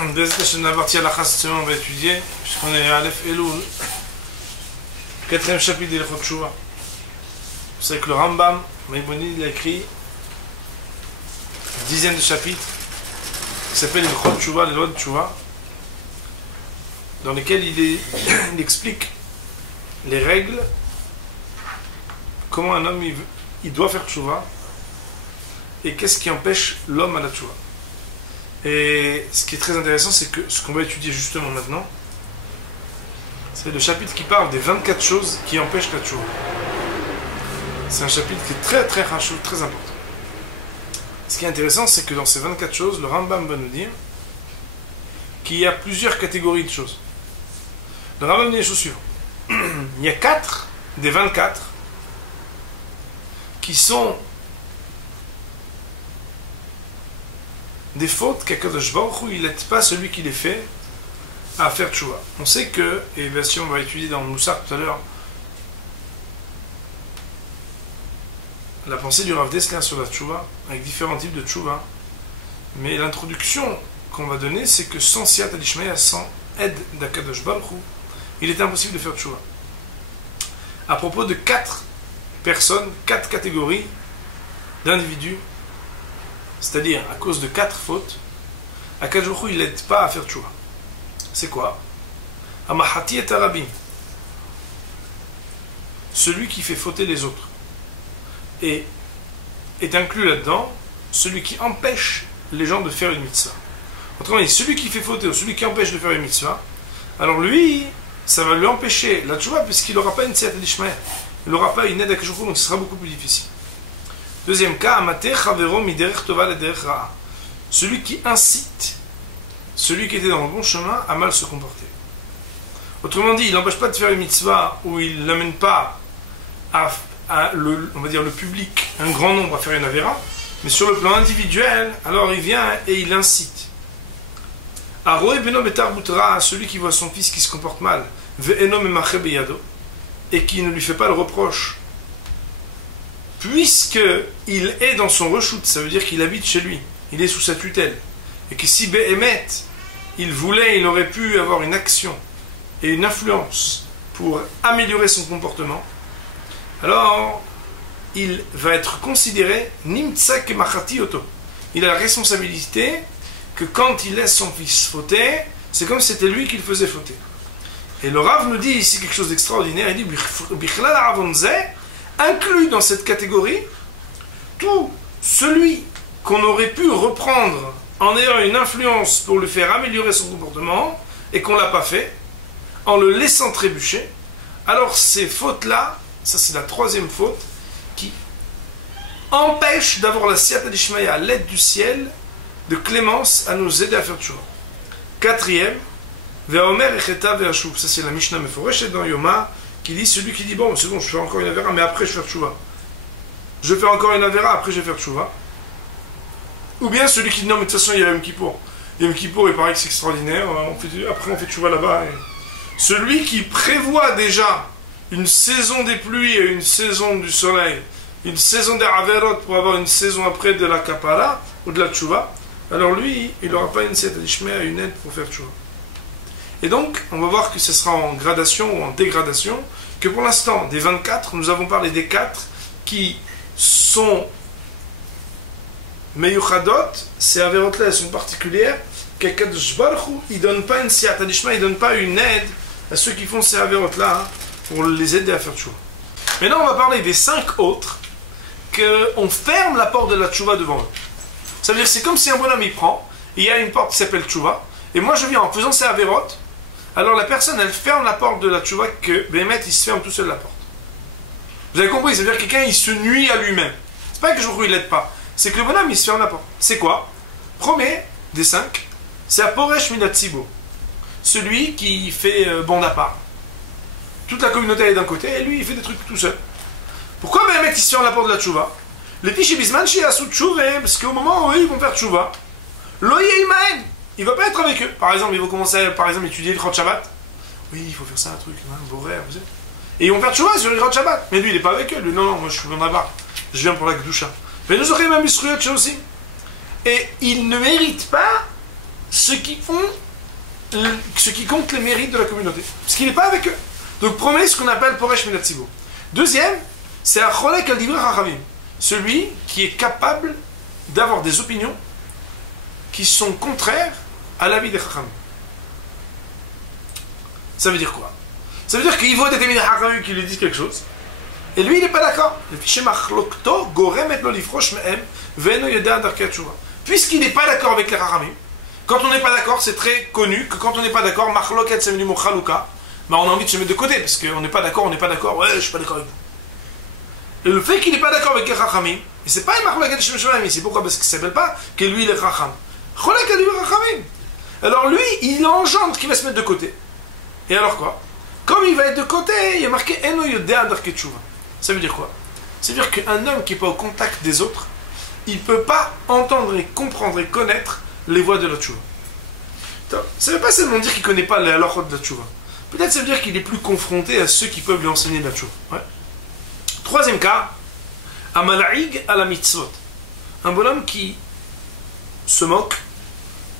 La partie à la chasse, on va étudier, puisqu'on est à Aleph Elul, 4e chapitre de l'Echot Tshuva. Vous savez que le Rambam, Maïmonide, il a écrit une dizaine de chapitres qui s'appellent l'Echot Tshuva, les lois de Tshuva, dans lesquels il explique les règles, comment un homme il doit faire Tshuva, et qu'est-ce qui empêche l'homme à la Tshuva. Et ce qui est très intéressant, c'est que ce qu'on va étudier justement maintenant, c'est le chapitre qui parle des 24 choses qui empêchent la Tshuva. C'est un chapitre qui est très très rachou, très important. Ce qui est intéressant, c'est que dans ces 24 choses, le Rambam va nous dire qu'il y a plusieurs catégories de choses. Le Rambam dit les choses suivantes. Il y a 4 des 24 qui sont des fautes qu'Akadosh Baruch Hu, il n'aide pas celui qui les fait à faire tchouva. On sait que, et bien sûr on va étudier dans le Moussar tout à l'heure, la pensée du Rav Dessler sur la tchouva, avec différents types de tchouva, mais l'introduction qu'on va donner, c'est que sans Siyat Adishmaya, sans aide d'Akadosh Baruch Hu, il est impossible de faire tchouva. À propos de 4 personnes, 4 catégories d'individus, c'est-à-dire à cause de 4 fautes, Akadosh Baruch Hu, il n'aide pas à faire tchouva. C'est quoi? Amahati et Arabim. Celui qui fait fauter les autres. Et est inclus là-dedans celui qui empêche les gens de faire une mitzvah. Autrement dit, celui qui fait fauter ou celui qui empêche de faire une mitzvah, alors lui, ça va lui empêcher la tchouva puisqu'il n'aura pas une siyat d'ishmael. Il n'aura pas une aide à Akadosh Baruch Hu, donc ce sera beaucoup plus difficile. Deuxième cas, Amate Chavero miderech tova lederech ra'a. Celui qui incite celui qui était dans le bon chemin à mal se comporter. Autrement dit, il n'empêche pas de faire une mitzvah ou il n'amène pas on va dire le public, un grand nombre à faire une avéra, mais sur le plan individuel, alors il vient et il incite. Aroe beno betar butra, celui qui voit son fils qui se comporte mal, ve'eno memache beyado, et qui ne lui fait pas le reproche, puisque il est dans son reshoot, ça veut dire qu'il habite chez lui, il est sous sa tutelle, et que si Behemet, il voulait, il aurait pu avoir une action et une influence pour améliorer son comportement, alors il va être considéré Nimtsa Kemachati Oto. Il a la responsabilité que quand il laisse son fils fauter, c'est comme si c'était lui qui le faisait fauter. Et le Rav nous dit ici quelque chose d'extraordinaire, il dit Bichlal Aravonze, inclus dans cette catégorie, tout celui qu'on aurait pu reprendre en ayant une influence pour lui faire améliorer son comportement, et qu'on ne l'a pas fait, en le laissant trébucher, alors ces fautes-là, ça c'est la 3e faute, qui empêche d'avoir la siyata d'Ishmaïa, l'aide du ciel, de clémence, à nous aider à faire tchouva. 4e, Ve'omer echeta ve'ashuv, ça c'est la Mishnah Meforeshet dans Yoma, qui dit, celui qui dit, bon, c'est bon, je fais encore une avéra, mais après je vais faire tchouva. Je vais faire encore une avéra, après je vais faire tchouva. Ou bien celui qui dit non, mais de toute façon il y a Yom Kippour. Yom Kippour, il paraît que c'est extraordinaire, après on fait tchouva là-bas. Et... celui qui prévoit déjà une saison des pluies et une saison du soleil, une saison des averot pour avoir une saison après de la kapara ou de la tchouva, alors lui, il n'aura pas une siyata d'ishmael, une aide pour faire tchouva. Et donc, on va voir que ce sera en gradation ou en dégradation, que pour l'instant, des 24, nous avons parlé des 4 qui sont Meyuchadot, ces avérotes-là, elles sont particulières, qu'Akadosh Baruch Hu, il ne donne pas une siyata d'ishmael, il ne donne pas une aide à ceux qui font ces avérotes-là, pour les aider à faire tchouva. Maintenant, on va parler des 5 autres qu'on ferme la porte de la tchouva devant eux. Ça veut dire que c'est comme si un bonhomme il prend, il y a une porte qui s'appelle tchouva, et moi je viens en faisant ces avérotes, alors la personne elle ferme la porte de la tchouva, que Béhémet il se ferme tout seul la porte. Vous avez compris? Ça veut dire que quelqu'un il se nuit à lui-même. C'est pas que je il l'aide pas, c'est que le bonhomme il se ferme la porte. C'est quoi? Premier des 5, c'est Aporesh Minatsibo, celui qui fait bande à part. Toute la communauté est d'un côté, et lui, il fait des trucs tout seul. Pourquoi Béhémet, il se ferme la porte de la tchouva? Les petits bisman chez Asou tchouva, parce qu'au moment où eux, ils vont faire tchouva, l'oye imaen, il va pas être avec eux. Par exemple, ils vont commencer à, étudier le Chod Shabbat. Oui, il faut faire ça, un truc, un beau rêve, vous savez. Et ils vont faire tchouva sur le Chod Shabbat. Mais lui, il est pas avec eux. Lui, non, je suis en abat. Je viens pour la Gdusha. Mais nous aurions même aussi. Et il ne mérite pas ceux qui comptent les mérites de la communauté. Parce qu'il n'est pas avec eux. Donc premier, ce qu'on appelle Poresh Minat Tzibur. Deuxième, c'est Acholek al Divrei Chachamim. Celui qui est capable d'avoir des opinions qui sont contraires à l'avis des Chachamim. Ça veut dire quoi? Ça veut dire qu'il voit des Témid Chachamim qui lui disent quelque chose, et lui il n'est pas d'accord. Puisqu'il n'est pas d'accord avec les Chachamim, quand on n'est pas d'accord, c'est très connu que quand on n'est pas d'accord, Machloket c'est venu mon Chalouka, on a envie de se mettre de côté, parce qu'on n'est pas d'accord, ouais, je suis pas d'accord avec vous. Et le fait qu'il n'est pas d'accord avec les Chachamim, et c'est pas une Machloket Shem Shemaim ici, pourquoi? Parce qu'il ne s'appelle pas que lui il est Chacham. Cholek al Divrei Chachamim. Alors lui, il engendre qu'il va se mettre de côté. Et alors quoi? Comme il va être de côté, il y a marqué Eno Yodea Darkei Tshuva. Ça veut dire quoi? Ça veut dire qu'un homme qui n'est pas au contact des autres, il ne peut pas entendre et comprendre et connaître les voies de la Tshuva. Ça ne veut pas seulement dire qu'il ne connaît pas les halachot de la Tshuva. Peut-être ça veut dire qu'il est plus confronté à ceux qui peuvent lui enseigner de la Tshuva. Ouais. Troisième cas, Amala'ig à la mitzvot. Un bonhomme qui se moque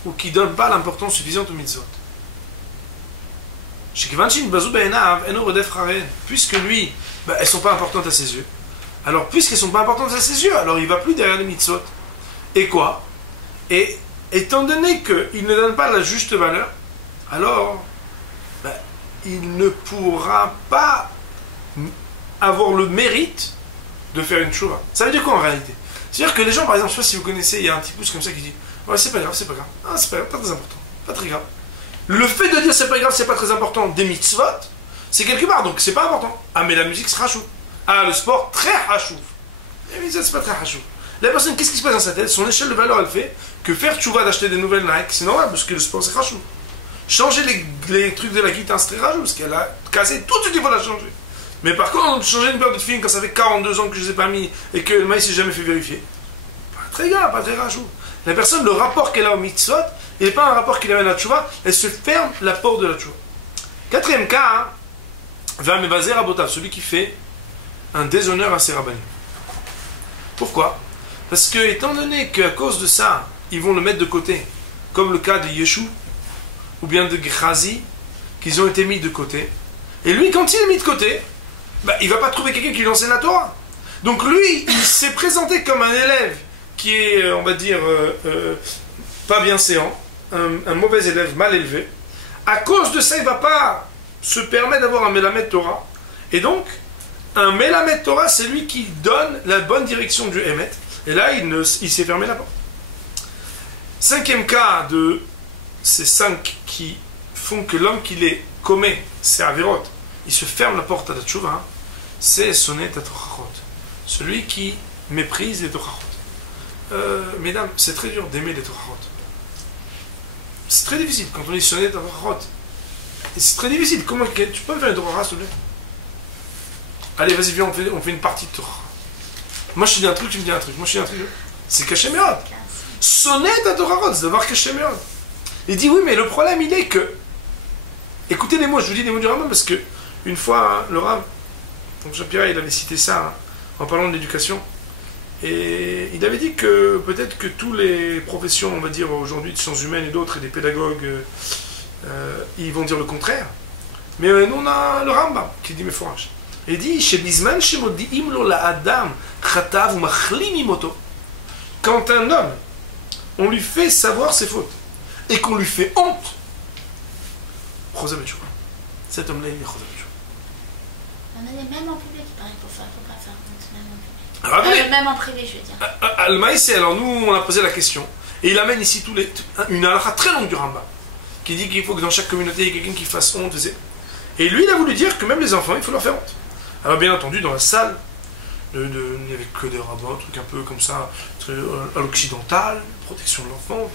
ou qui ne donne pas l'importance suffisante aux mitzvot. Puisque lui, elles ne sont pas importantes à ses yeux. Alors, puisqu'elles ne sont pas importantes à ses yeux, alors il ne va plus derrière les mitzvot. Et quoi? Et étant donné qu'il ne donne pas la juste valeur, alors il ne pourra pas avoir le mérite de faire une tshuva. Ça veut dire quoi en réalité? C'est-à-dire que les gens, par exemple, je ne sais pas si vous connaissez, il y a un petit pouce comme ça qui dit ouais, c'est pas grave, c'est pas grave. Ah, c'est pas grave, pas très important, pas très grave. Le fait de dire c'est pas grave, c'est pas très important des mitzvot, c'est quelque part, donc c'est pas important. Ah, mais la musique c'est rachouf. Ah, le sport, très rachouf. Les mitzvot, c'est pas très rachouf. La personne, qu'est-ce qui se passe dans sa tête? Son échelle de valeur, elle fait que faire tchouva d'acheter des nouvelles Nike, c'est normal, parce que le sport c'est rachouf. Changer les trucs de la guitare, c'est très rachouf, parce qu'elle a cassé tout de suite, il faut la changer. Mais par contre, changer une paire de films quand ça fait 42 ans que je les ai pas mis et que le maïs s'est jamais fait vérifier, pas très grave, pas très rachouf. La personne, le rapport qu'elle a au mitzvot, il n'est pas un rapport qui l'amène à la tchouva, elle se ferme la porte de la tchouva. Quatrième cas, va mevazer abotav, celui qui fait un déshonneur à ses rabbanim. Pourquoi? Parce que, étant donné qu'à cause de ça, ils vont le mettre de côté, comme le cas de Yeshua, ou bien de Gehazi, qu'ils ont été mis de côté, et lui, quand il est mis de côté, il ne va pas trouver quelqu'un qui lui enseigne la Torah. Donc lui, il s'est présenté comme un élève qui est, on va dire, pas bien séant, un mauvais élève, mal élevé. À cause de ça, il ne va pas se permettre d'avoir un Melamed Torah. Et donc, un Melamed Torah, c'est lui qui donne la bonne direction du Emet. Et là, il s'est fermé la porte. Cinquième cas de ces 5 qui font que l'homme qui les commet, c'est Averot, il se ferme la porte à la Tchouva, c'est Sonet à Torachot. Celui qui méprise les Torachot. Mesdames, c'est très dur d'aimer les Torachot. C'est très difficile quand on dit Sonet à Torachot. C'est très difficile. Comment tu peux me faire une Torah, s'il te plaît? Allez, vas-y, viens, on fait une partie de Torah. Moi, je te dis un truc, tu me dis un truc. Moi, je te dis un truc. C'est caché Mérod. Sonet à Torachot, c'est d'avoir caché Mérod. Il dit oui, mais le problème, il est que. Écoutez les mots, je vous dis les mots du Rambam parce que, une fois, le Rav, donc Jean Pierre, il avait cité ça en parlant de l'éducation. Et il avait dit que peut-être que toutes les professions, on va dire aujourd'hui, de sciences humaines et d'autres, et des pédagogues, ils vont dire le contraire. Mais nous, on a le Rambam qui dit mes fourrages. Il dit quand un homme, on lui fait savoir ses fautes et qu'on lui fait honte, cet homme-là, il est Chosam Tchouva. Même en public, pareil, faut pas faire honte, même en public. Même en privé, je veux dire. Al-Maïs, alors nous, on a posé la question, et il amène ici une halakha très longue du Rambam, qui dit qu'il faut que dans chaque communauté, il y ait quelqu'un qui fasse honte. Et lui, il a voulu dire que même les enfants, il faut leur faire honte. Alors bien entendu, dans la salle, il n'y avait que des rabbins, un truc un peu comme ça, très, à l'occidental, protection de l'enfant,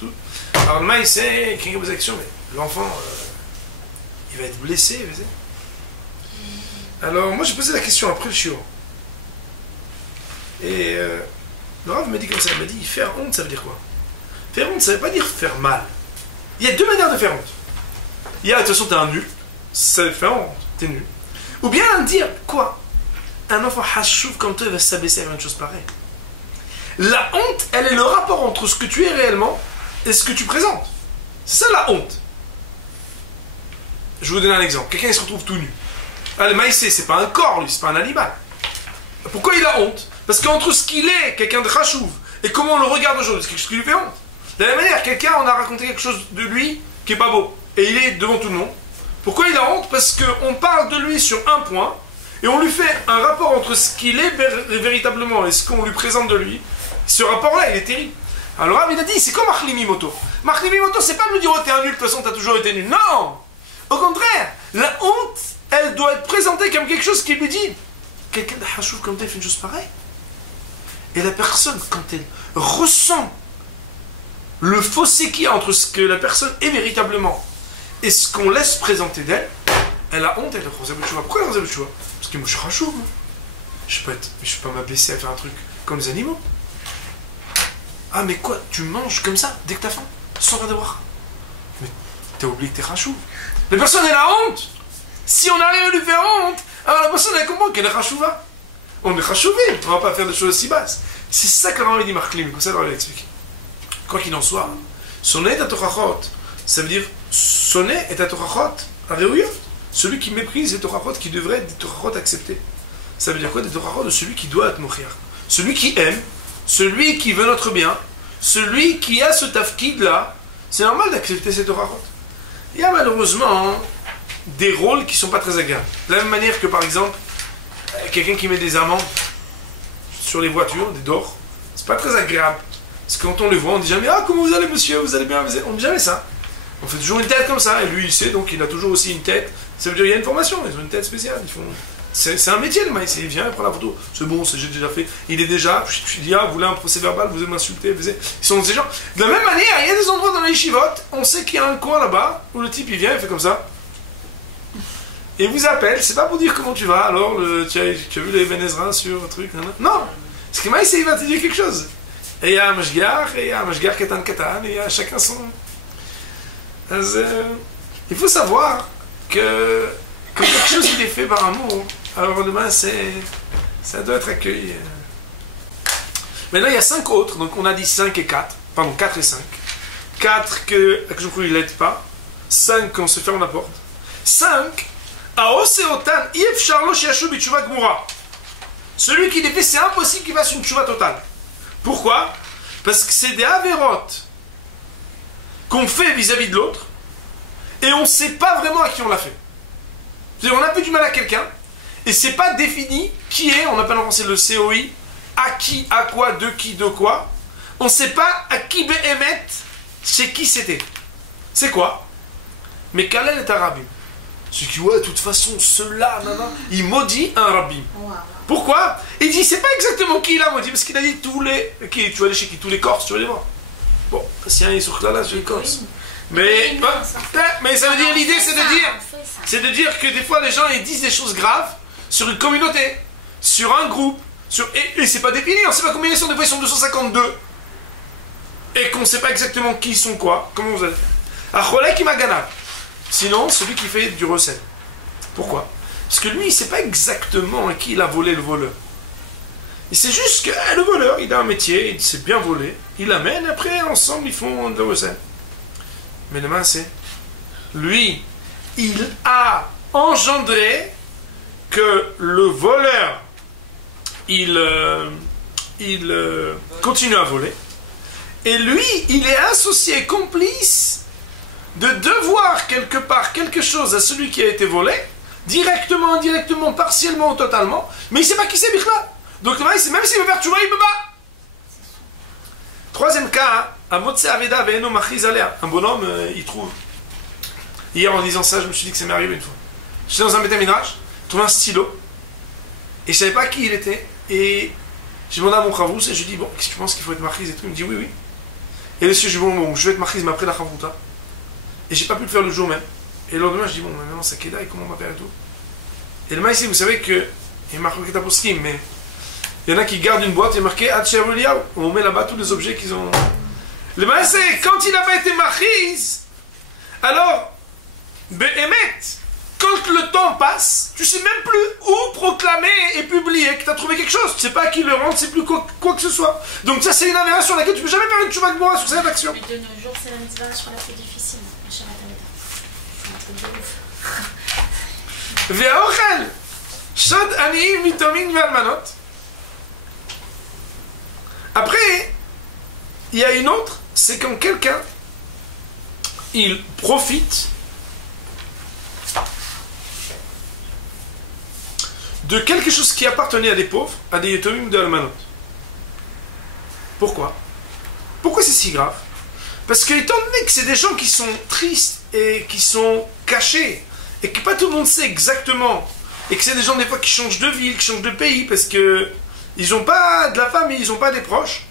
tout. Alors le maïs, c'est quelqu'un pose l'action, mais l'enfant, il va être blessé, vous savez. Alors moi j'ai posé la question après le shiur. Et le Rav m'a dit comme ça, il m'a dit, faire honte, ça veut dire quoi? Faire honte, ça ne veut pas dire faire mal. Il y a deux manières de faire honte. Il y a, de toute façon, t'es un nul, ça veut faire honte, t'es nul. Ou bien dire, quoi? Un enfant hachouf comme toi, il va s'abaisser à une chose pareille. La honte, elle est le rapport entre ce que tu es réellement est ce que tu présentes. C'est ça la honte. Je vais vous donner un exemple. Quelqu'un il se retrouve tout nu. Ah, le maïsé, c'est pas un corps, lui, c'est pas un animal. Pourquoi il a honte? Parce qu'entre ce qu'il est, quelqu'un de chachouv, et comment on le regarde aujourd'hui, c'est quelque chose qui lui fait honte. De la même manière, quelqu'un, on a raconté quelque chose de lui qui est pas beau, et il est devant tout le monde. Pourquoi il a honte? Parce qu'on parle de lui sur un point, et on lui fait un rapport entre ce qu'il est véritablement et ce qu'on lui présente de lui. Ce rapport-là, il est terrible. Alors, il a dit, c'est comme Machlimi Moto. Machlimi Moto, c'est pas de me dire, oh, t'es un nul, de toute façon, t'as toujours été nul. Non! Au contraire, la honte, elle doit être présentée comme quelque chose qui lui dit, quelqu'un de hachouf comme toi fait une chose pareille. Et la personne, quand elle ressent le fossé qu'il y a entre ce que la personne est véritablement et ce qu'on laisse présenter d'elle, elle a honte, elle a Rosa Bouchoua. Pourquoi elle a Rosa Bouchoua? Parce que moi je suis hachouf. Je ne vais pas m'abaisser à faire un truc comme les animaux. Ah mais quoi, tu manges comme ça dès que t'as faim, sans rien devoir. Mais t'as oublié que t'es hachouf. La personne elle a honte. Si on arrive à lui faire honte, alors la personne elle comprend qu'elle est hachouva. On est hachouvé, on va pas faire des choses aussi basses. C'est ça que l'on dit Marc Lim, comme ça on l'a expliqué. Quoi qu'il en soit, sonnet est à torachot, ça veut dire sonnet est à torachot, à réouïa. Celui qui méprise les torachot qui devrait être des torachot acceptés. Ça veut dire quoi? Des torachot de celui qui doit être mourir. Celui qui aime, celui qui veut notre bien, celui qui a ce tafkid là, c'est normal d'accepter ces torachot. Il y a malheureusement des rôles qui ne sont pas très agréables. De la même manière que par exemple, quelqu'un qui met des amendes sur les voitures, des dors, c'est pas très agréable. Parce que quand on les voit, on dit jamais, ah comment vous allez monsieur, vous allez bien, on dit jamais ça. On fait toujours une tête comme ça, et lui il sait, donc il a toujours aussi une tête. Ça veut dire qu'il y a une formation, ils ont une tête spéciale. C'est un métier le maïs, il vient, il prend la photo, c'est bon, j'ai déjà fait, il est déjà, je dis, ah vous voulez un procès verbal, vous allez m'insulter, ils sont ces gens. De la même manière, il y a des endroits dans les yeshivot, on sait qu'il y a un coin là-bas, où le type il vient, il fait comme ça. Et il vous appelle, c'est pas pour dire comment tu vas, alors tu as vu les Ben Ezra sur un truc, non, parce que maïs il va te dire quelque chose. Et il y a un mashgar, et il y a un mashgar katan, et il y a chacun son... il faut savoir que quelque chose qui est fait par amour, alors demain ça doit être accueilli. Maintenant il y a 5 autres, donc on a dit 5 et 4, pardon 4 et 5. 4 que je ne l'aide pas, 5 qu'on se ferme la porte, 5 celui qui les fait, c'est impossible qu'il fasse une tchouva totale. Pourquoi? Parce que c'est des avérotes qu'on fait vis-à-vis de l'autre et on ne sait pas vraiment à qui on l'a fait. C'est-à-dire on a un peu du mal à quelqu'un et c'est pas défini qui est, on appelle en français le COI, à qui, à quoi, de qui, de quoi. On ne sait pas à qui Béhémet, chez qui c'était. C'est quoi? Mais Kalel est un rabbi. C'est qui, ouais, de toute façon, cela, il maudit un rabbi. Wow. Pourquoi? Il dit, c'est pas exactement qui il a maudit, parce qu'il a dit tous les. Qui, tu vas aller chez qui? Tous les Corses, tu vas les voir. Bon, si un est sur là, c'est les Corses. Mais ça veut dire, l'idée, c'est de dire que des fois, les gens, ils disent des choses graves sur une communauté, sur un groupe, et c'est pas défini, on sait pas combien ils sont, des fois, ils sont 252. Et qu'on sait pas exactement qui sont quoi, comment vous allez faire. Acholek qui m'a gagné. Sinon, celui qui fait du recel. Pourquoi? Parce que lui, il ne sait pas exactement à qui il a volé le voleur. Il sait juste que le voleur, il a un métier, il sait bien voler, il l'amène, après, ensemble, ils font le recel. Mais demain, c'est... Lui, il a engendré que le voleur, il continue à voler. Et lui, il est associé, complice de devoir quelque part quelque chose à celui qui a été volé, directement, indirectement, partiellement ou totalement, mais il ne sait pas qui c'est Bichla. Donc même s'il veut faire tchouva, il ne peut pas. Troisième cas, un bonhomme, il trouve. Hier en disant ça, je me suis dit que ça m'est arrivé une fois. J'étais dans un Beth Midrash, je trouvais un stylo, et je ne savais pas qui il était, et j'ai demandé à mon chavous, et je lui ai dit, bon, qu'est-ce que tu penses qu'il faut être machiz et tout? Il me dit oui. Et monsieur, je lui ai dit, bon, je vais être machiz, mais après la chavouta. Et j'ai pas pu le faire le jour même. Et le lendemain, je dis, bon, maintenant, c'est Keda, et comment on m'appelle et tout. Et le maïs, vous savez que, il marque le Ketaposkim, mais il y en a qui gardent une boîte, il y a marqué Hatcheruliaou. On met là-bas tous les objets qu'ils ont. Le maïs, quand il n'a pas été machiz, alors, Béhémet, quand le temps passe, tu sais même plus où proclamer et publier que tu as trouvé quelque chose. Tu sais pas à qui le rendre, c'est plus quoi que ce soit. Donc ça, c'est une avération sur laquelle tu peux jamais faire une tchouva gmora sur cette action. Mais de nos jours, c'est la mitzvah sur la plus difficile. C'est un truc de ouf. Ve'ochel shad aniim vitomin ve'almanot. Après, il y a une autre, c'est quand quelqu'un il profite de quelque chose qui appartenait à des pauvres, à des yotomim de almanot. Pourquoi? Pourquoi c'est si grave? Parce que étant donné que c'est des gens qui sont tristes et qui sont cachés et que pas tout le monde sait exactement, et que c'est des gens des fois qui changent de ville, qui changent de pays parce que ils n'ont pas de la famille, ils n'ont pas des proches.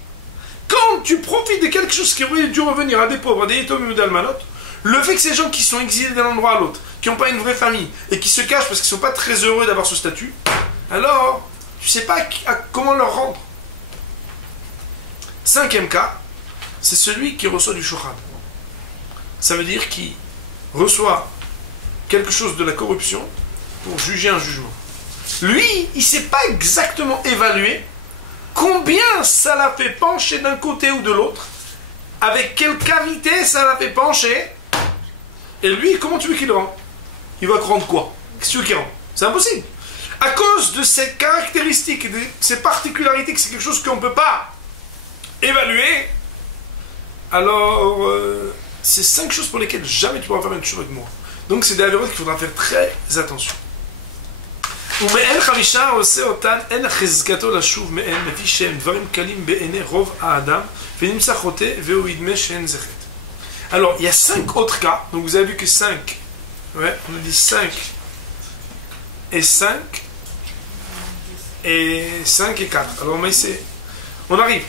Quand tu profites de quelque chose qui aurait dû revenir à des pauvres, à des yotomim de almanot, le fait que ces gens qui sont exilés d'un endroit à l'autre, qui n'ont pas une vraie famille et qui se cachent parce qu'ils ne sont pas très heureux d'avoir ce statut, alors tu ne sais pas comment leur rendre. Cinquième cas, c'est celui qui reçoit du shochad. Ça veut dire qu'il reçoit quelque chose de la corruption pour juger un jugement. Lui, il ne sait pas exactement évaluer combien ça l'a fait pencher d'un côté ou de l'autre, avec quelle cavité ça l'a fait pencher. Et lui, comment tu veux qu'il le rende? Il va te rendre quoi? Qu'est-ce que tu veux qu'il rende? C'est impossible. À cause de ces caractéristiques, de ces particularités, que c'est quelque chose qu'on ne peut pas évaluer, alors c'est 5 choses pour lesquelles jamais tu pourras faire une chose avec moi. Donc c'est des avérotes qu'il faudra faire très attention. ומעין חמישה עושה אותן אין חזקתו לשוב מהן לפי שהם דברים קלים בעיני רוב האדם ונמצא חוטא והוא ידמה שאין זה חטא. Alors, il y a 5 autres cas. Donc, vous avez vu que 5. Ouais, on a dit 5 et 5 et 5 et 4. Alors, on va essayer. On arrive.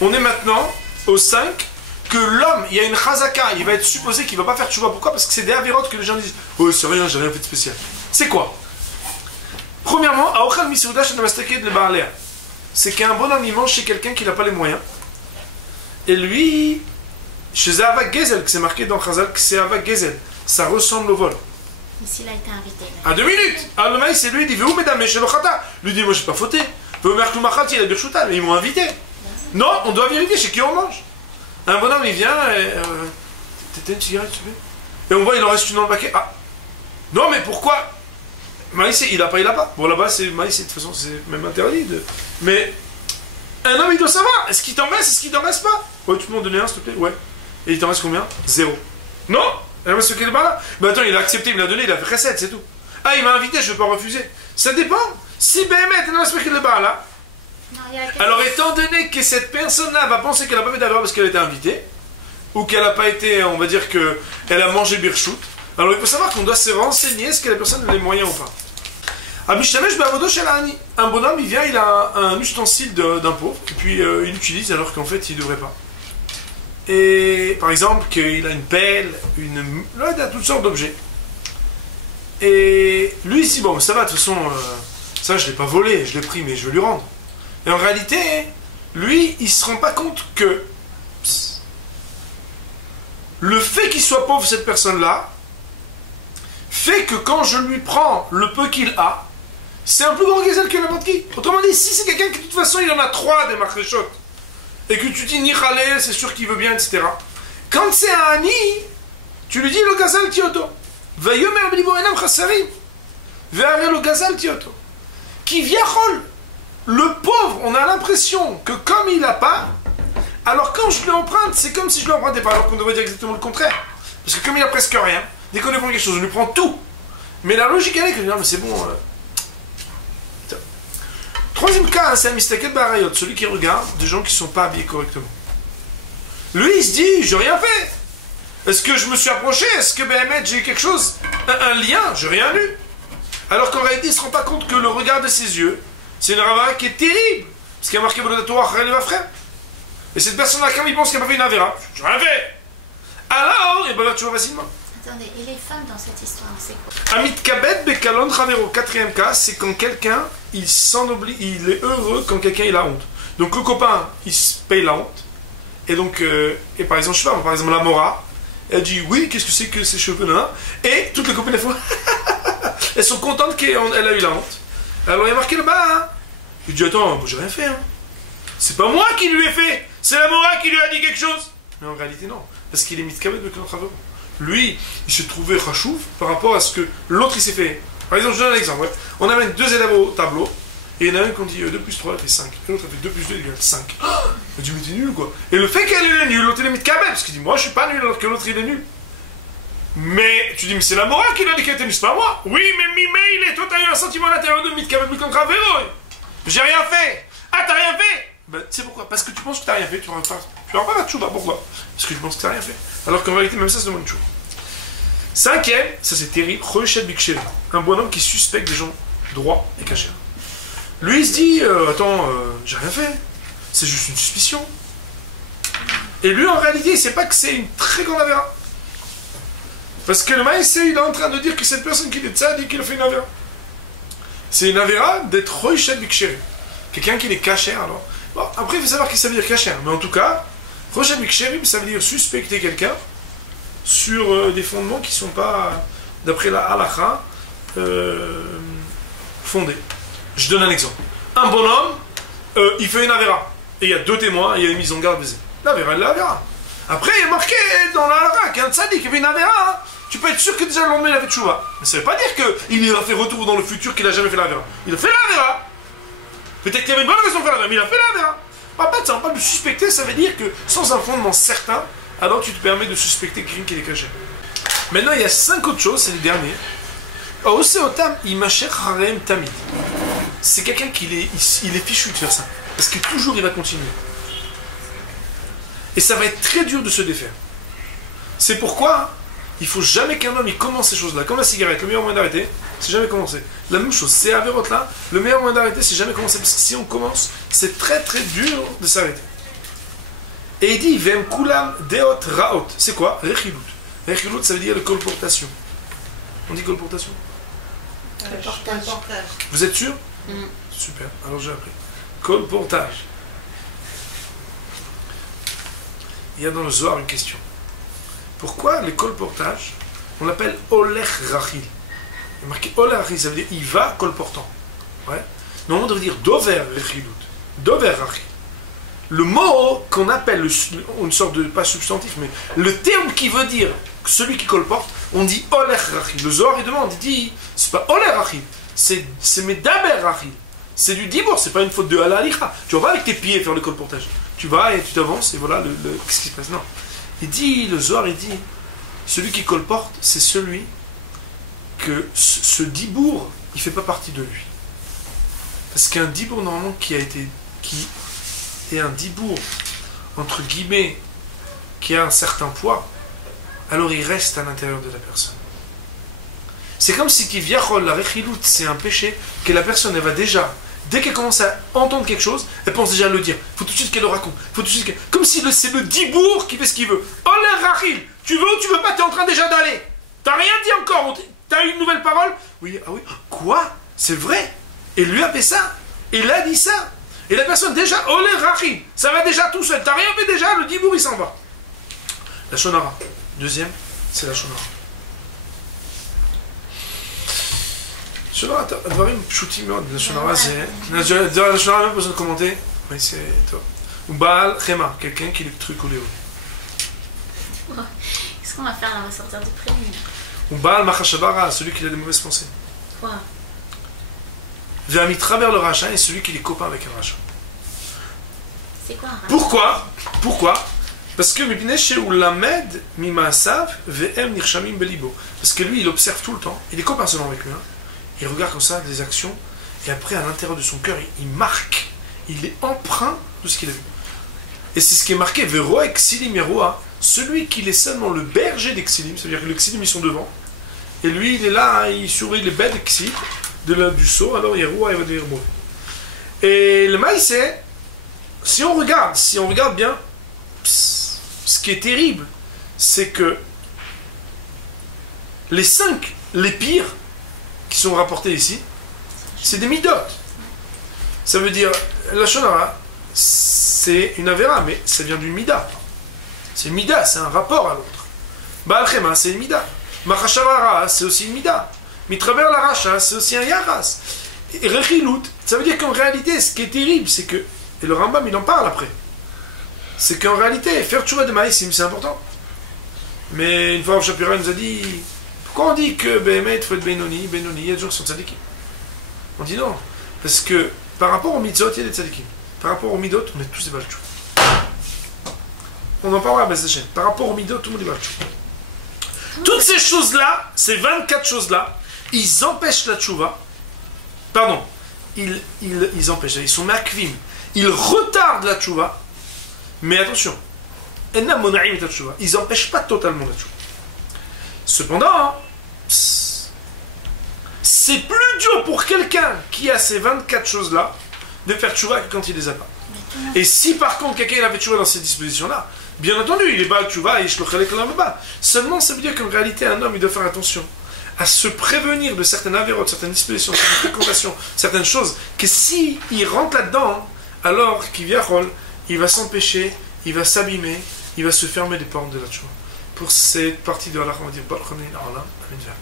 On est maintenant au 5 que l'homme, il y a une chazaka, il va être supposé qu'il ne va pas faire tchouva. Pourquoi? Parce que c'est des avérotes que les gens disent « Oh, c'est rien, j'ai rien fait de spécial. » C'est quoi? Premièrement, Aochal Misouda Shanamastake de Baalea. C'est qu'un bon homme, il mange chez quelqu'un qui n'a pas les moyens. Et lui... Chez Avak Gezel, que c'est marqué dans Chazal, que c'est Avak Gezel. Ça ressemble au vol. Ici, il a été invité. À 2 minutes. Alors le maïs, c'est lui, il dit Vous, mesdames, mais chez le Khata. Lui dit Moi, j'ai pas fauté. Vous, Merkou Machati, il a Birchouta, mais ils m'ont invité. Non, on doit vérifier chez qui on mange. Un bonhomme, il vient et. T'étais une cigarette, tu veux? Et on voit, il en reste une dans le paquet. Ah. Non, mais pourquoi? Maïs, il a pas, il a pas. Bon, là-bas, c'est maïs, de toute façon, c'est même interdit. Mais. Un homme, il doit savoir. Est-ce qu'il t'en reste? Est-ce qu'il t'en reste pas? Ouais, tu peux m'en donner un, s'il te plaît? Ouais. Et il t'en reste combien? 0. Non? Il reste qu'il est pas là? Mais attends, il a accepté, il me l'a donné, il a fait recette, c'est tout. Ah, il m'a invité, je ne vais pas refuser. Ça dépend. Si Béhémet, il reste qu'il est pas là. Alors, étant donné que cette personne-là va penser qu'elle n'a pas fait d'avoir parce qu'elle a été invitée, ou qu'elle n'a pas été, on va dire qu'elle a mangé birchout, alors il faut savoir qu'on doit se renseigner est-ce que la personne a les moyens ou pas. Un bonhomme, il vient, il a un ustensile d'un pauvre, et puis il l'utilise alors qu'en fait, il ne devrait pas. Et par exemple, qu'il a une pelle, là, il a toutes sortes d'objets. Et lui, il dit, bon, ça va, de toute façon, ça, je ne l'ai pas volé, je l'ai pris, mais je vais lui rendre. Et en réalité, lui, il ne se rend pas compte que le fait qu'il soit pauvre, cette personne-là, fait que quand je lui prends le peu qu'il a, c'est un plus grand gazelle que n'importe qui. Autrement dit, si c'est quelqu'un qui de toute façon il en a 3 des marchéchotes, et que tu dis Nichale, c'est sûr qu'il veut bien, etc. Quand c'est un Ani, tu lui dis le gazelle tioto. Vayomer blibo enam chasarim. Ve'are le gazelle tioto. Qui viachol. Le pauvre, on a l'impression que comme il n'a pas, alors quand je lui emprunte, c'est comme si je lui empruntais pas, alors qu'on devrait dire exactement le contraire. Parce que comme il a presque rien, dès qu'on lui prend quelque chose, on lui prend tout. Mais la logique elle est que non, mais c'est bon. Troisième cas, c'est un mistaket barayot, celui qui regarde des gens qui ne sont pas habillés correctement. Lui, il se dit, j'ai rien fait. Est-ce que je me suis approché? Est-ce que Béhémet, j'ai eu quelque chose? Un lien? J'ai rien eu. Alors qu'en réalité, il ne se rend pas compte que le regard de ses yeux, c'est une ravara qui est terrible. Parce qu'il y a marqué Bododatoire, Rel va frère. Et cette personne-là, quand il pense qu'elle n'a pas fait une avéra, j'ai rien fait. Alors, il va faire toujours facilement. Attendez, et les femmes dans cette histoire, c'est quoi? Amit kabet bekalon chavero. Quatrième cas, c'est quand quelqu'un, il s'ennoblit, il est heureux quand quelqu'un il a honte. Donc le copain, il se paye la honte. Et donc, et par exemple, je sais pas, par exemple la Mora, elle dit oui, qu'est-ce que c'est que ces cheveux là? Et toutes les copines elles font elles sont contentes qu'elle a eu la honte. Alors il y a marqué là-bas, hein. Il dit, attends, j'ai rien fait, hein. C'est pas moi qui lui ai fait, c'est la Mora qui lui a dit quelque chose. Mais en réalité, non. Parce qu'il est mitkabed de notre travail. Lui, il se trouvait rachouv par rapport à ce que l'autre il s'est fait. Par exemple, je donne un exemple. Ouais. On amène 2 élèves au tableau, et il y en a un qui dit 2 plus 3, il fait 5. Et l'autre a fait 2 plus 2, il fait 5. Il dit, mais t'es nul quoi. Et le fait qu'elle est nulle, l'autre il est mitkabed, parce qu'il dit, moi je suis pas nul alors que l'autre il est nul. Mais tu dis, mais c'est la morale qui l'a dit qu'elle était nulle, c'est pas moi. Oui, mais Mimé, toi t'as eu un sentiment à l'intérieur de mitkabed contre un vélo. J'ai rien fait. Ah, t'as rien fait. Ben, tu sais pourquoi? Parce que tu penses que t'as rien fait, tu vas pas la tchouba. Pourquoi? Parce que tu penses que t'as rien fait. Alors qu'en réalité, même ça, c'est demande tchouba. 5e, ça c'est terrible, Rochel Bikshel, un bonhomme qui suspecte des gens droits et cachés. Lui, il se dit, attends, j'ai rien fait, c'est juste une suspicion. Et lui, en réalité, il sait pas que c'est une très grande avéra. Parce que le maïsé, il est en train de dire que cette personne qui est tzadi, qu'il a fait une avéra. C'est une avéra d'être Rochel Bikshel. Quelqu'un qui est caché, alors. Bon, après, il faut savoir que ça veut dire caché. Mais en tout cas, Rochel Bikshel, ça veut dire suspecter quelqu'un sur des fondements qui ne sont pas, d'après la halakha, fondés. Je donne un exemple. Un bonhomme, il fait une avéra. Et il y a 2 témoins, et il y a une mise en garde. L'avéra, elle est l'avéra. Après, il est marqué dans la halakha qu'un tzaddik qui fait une avéra, hein, tu peux être sûr que déjà le lendemain, il a fait tchouva. Mais ça ne veut pas dire qu'il a fait retour dans le futur, qu'il n'a jamais fait l'avéra. Il a fait l'avéra. Peut-être qu'il y avait une bonne raison de faire l'avéra, mais il a fait l'avéra. En fait, ça ne veut pas de suspecter, ça veut dire que sans un fondement certain, alors tu te permets de suspecter quelqu'un qui est caché. Maintenant, il y a 5 autres choses, c'est les derniers. C'est quelqu'un qui il est fichu de faire ça. Parce que toujours il va continuer. Et ça va être très dur de se défaire. C'est pourquoi il ne faut jamais qu'un homme il commence ces choses-là. Comme la cigarette, le meilleur moyen d'arrêter, c'est jamais commencer. La même chose, c'est Averot là, le meilleur moyen d'arrêter, c'est jamais commencer. Parce que si on commence, c'est très très dur de s'arrêter. Et il dit, Vem kulam deot raot. C'est quoi? Rechilut. Rechilut, ça veut dire le colportation. On dit colportation? Colportage. Vous êtes sûr? Super, alors j'ai appris. Colportage. Il y a dans le Zohar une question. Pourquoi les colportages, on l'appelle Olech Rachil? Il est marqué Olech Rachil, ça veut dire il va colportant. Ouais. Normalement, on devrait dire Dover Rechilut. Dover Rachil. Le mot qu'on appelle une sorte de, pas substantif, mais le terme qui veut dire celui qui colporte, on dit Olech Rachil. Le Zohar il demande, il dit, c'est pas Olech Rachil, c'est Medaber Rachil. C'est du dibour, c'est pas une faute de halalicha. Tu vas pas avec tes pieds faire le colportage. Tu vas et tu t'avances et voilà qu'est-ce qui se passe. Non. Il dit, le Zohar il dit, celui qui colporte, c'est celui que ce dibour, il fait pas partie de lui. Parce qu'un dibour normalement qui est un dibour, entre guillemets, qui a un certain poids, alors il reste à l'intérieur de la personne. C'est comme si kivyachol, la rechilut, c'est un péché que la personne, elle va déjà, dès qu'elle commence à entendre quelque chose, elle pense déjà à le dire. Il faut tout de suite qu'elle le raconte. Comme si c'est le dibour qui fait ce qu'il veut. Oleh rachil, tu veux ou tu veux pas, t'es en train déjà d'aller. T'as rien dit encore, t'as eu une nouvelle parole? Oui, ah oui, quoi? C'est vrai? Et lui a fait ça? Et il a dit ça? Et la personne déjà, olé rachim, ça va déjà tout seul. T'as rien fait déjà, le dibour il s'en va. La shonara. Deuxième, c'est la shonara. Shonara, דברים פשוטים מאוד. La shonara, c'est... La shonara, même besoin de commenter. Mais c'est toi. Ou Baal Chema, quelqu'un qui est le truc au léo. Qu'est-ce qu'on va faire là? On va sortir du prénom. Ou Baal Machashavara, celui qui a des mauvaises pensées. Quoi? Ve'amitraber le rachat est celui qui est copain avec un rachat. C'est quoi un rachat? Pourquoi? Parce que Parce que lui, il observe tout le temps. Il est copain seulement avec lui. Hein. Il regarde comme ça des actions. Et après, à l'intérieur de son cœur, il marque. Il est empreint de ce qu'il a vu. Et c'est ce qui est marqué. Veroa exilim yeroa. Celui qui est seulement le berger d'exilim. C'est-à-dire que les exilim, ils sont devant. Et lui, il est là, hein, il surveille les bêtes d'exilim. Du saut, alors yeroa, il va devenir bon. Et le maïsé, si on regarde bien, ce qui est terrible, c'est que les 5 les pires qui sont rapportés ici, c'est des midot. Ça veut dire, la shonara, c'est une avéra, mais ça vient d'une mida. C'est une mida, c'est un rapport à l'autre. Baal Chema, c'est une mida. Machashavara, c'est aussi une mida. Mitraber la racha, c'est aussi un yaras. Et rechilut, ça veut dire qu'en réalité, ce qui est terrible, c'est que, et le Rambam il en parle après, c'est qu'en réalité, faire tchouva de maïsim, c'est important. Mais une fois, Rav Shapira nous a dit, pourquoi on dit que Behemet, il faut être Benoni, il y a des gens qui sont tzadikim. On dit non, parce que par rapport aux mitzvot, il y a des tzadikim. Par rapport aux midot, on est tous des balchou. On en parlera à Bezéchen. Par rapport aux midot, tout le monde est balchou. Toutes ces choses-là, ces 24 choses-là, ils empêchent la tchouva. Pardon, ils empêchent, ils sont makvim. Ils retardent la tchouva. Mais attention, ils n'empêchent pas totalement la tchouva. Cependant, c'est plus dur pour quelqu'un qui a ces 24 choses-là de faire tchouva que quand il les a pas. Et si par contre quelqu'un a fait tchouva dans ces dispositions-là, bien entendu, il est bas tchouva et il shlochel kolam ba. Seulement, ça veut dire qu'en réalité, un homme, il doit faire attention à se prévenir de certaines avérotes, certaines dispositions, certaines fréquentations, certaines choses, que si il rentre là-dedans, alors qu'il vient il va s'empêcher, il va s'abîmer, il va se fermer les portes de la tchouva. Pour cette partie de Allah, on va dire, Baruch Amen, Amen.